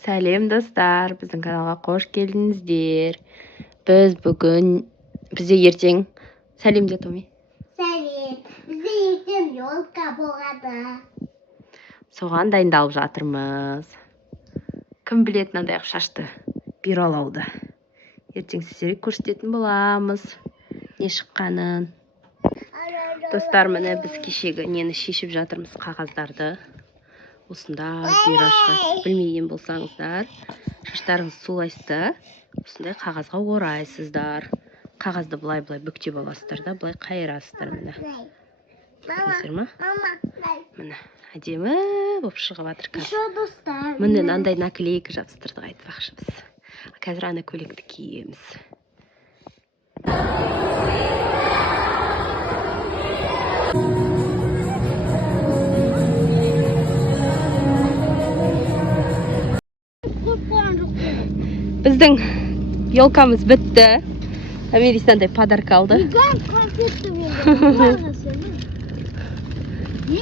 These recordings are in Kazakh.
Сәлем достар, біздің каналға қош келдіңіздер. Біз бүгін, бізде ертең, сәлем де Томи. Сәлем, бізде ертең елка болады. Соған дайындалып жатырмыз. Кім білет мынандай шашты биралауды. Ертең сіздерге көрсететін боламыз. Не шыққанын. Достар, міне біз кешегі нені шешіп жатырмыз, қағаздарды. Осында бирашқа білмеген болсаңыздар, шаштарыңыз сулайсызды, осындай қағазға орайсыздар. Қағазды былай бүктеп аласыздар да, былай қайырасыздар міне. Көрдіңіздер ма? Міне, әдемі болып шығып жатыр қазір. Міне мынандай наклейка жабыстырдық айтпақшы біз. Қазір ана көйлекті киеміз. Біздің елкамыз бітті. Америсандай подарка алды.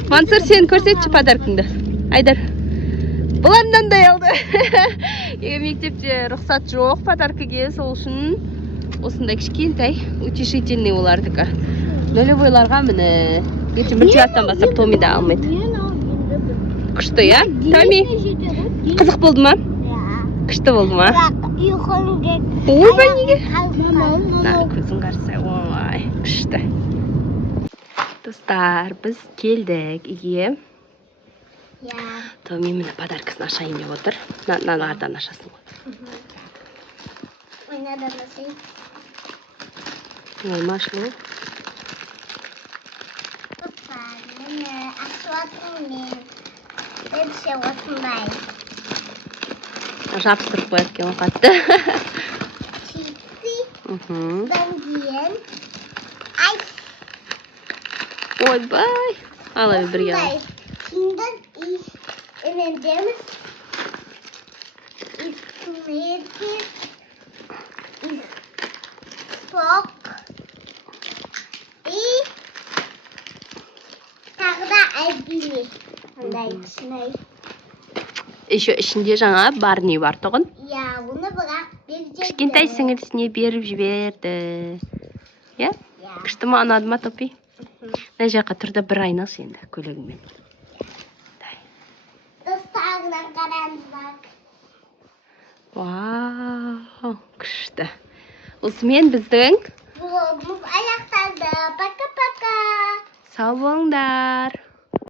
Мансұр, сен көрсетші подаркыңды. Айдар. Бұлар мынандай алды. Мектепте рұқсат жоқ подаркаге, сол үшін осындай кішкентай утешительный олардікі. Нөлевойларға міне. Ертең бір класстан бастап Томи да алмайды. Күшті, я? Томи, қызық болды ма? Күшті болды ма? Ой, ба неге? Көзің қарсы, ой, күшті. Достар, біз келдік үйге. Томи міне подаркасын ашайын деп отыр. Мыналардан ашасың ғой. Ойнадан ашайын. Ой, машылы. Міне ашуатың мен. Дәлше осындай. Жабыстырып қояды екен қатты. Чипсы. Содан кейін. Ай. Ойбай. Алай бірге ал. Kinder M&M's. Is Snickers. Is Spock. И тағы да әдемі. Андай кішкене. Еще ішінде жаңа Барни бар тұғын. Я, оны бірақ беріп жіберді. Кішкентай сіңілісіне беріп жіберді. Я? Күшті ма, ұнады ма Топи? Мына жаққа тұрда бір айнас енді көйлегімен. Достарынан қараңыздар. Вау, күшті. Осымен біздің Влогымыз аяқталды. Пока-пока. сау болыңдар.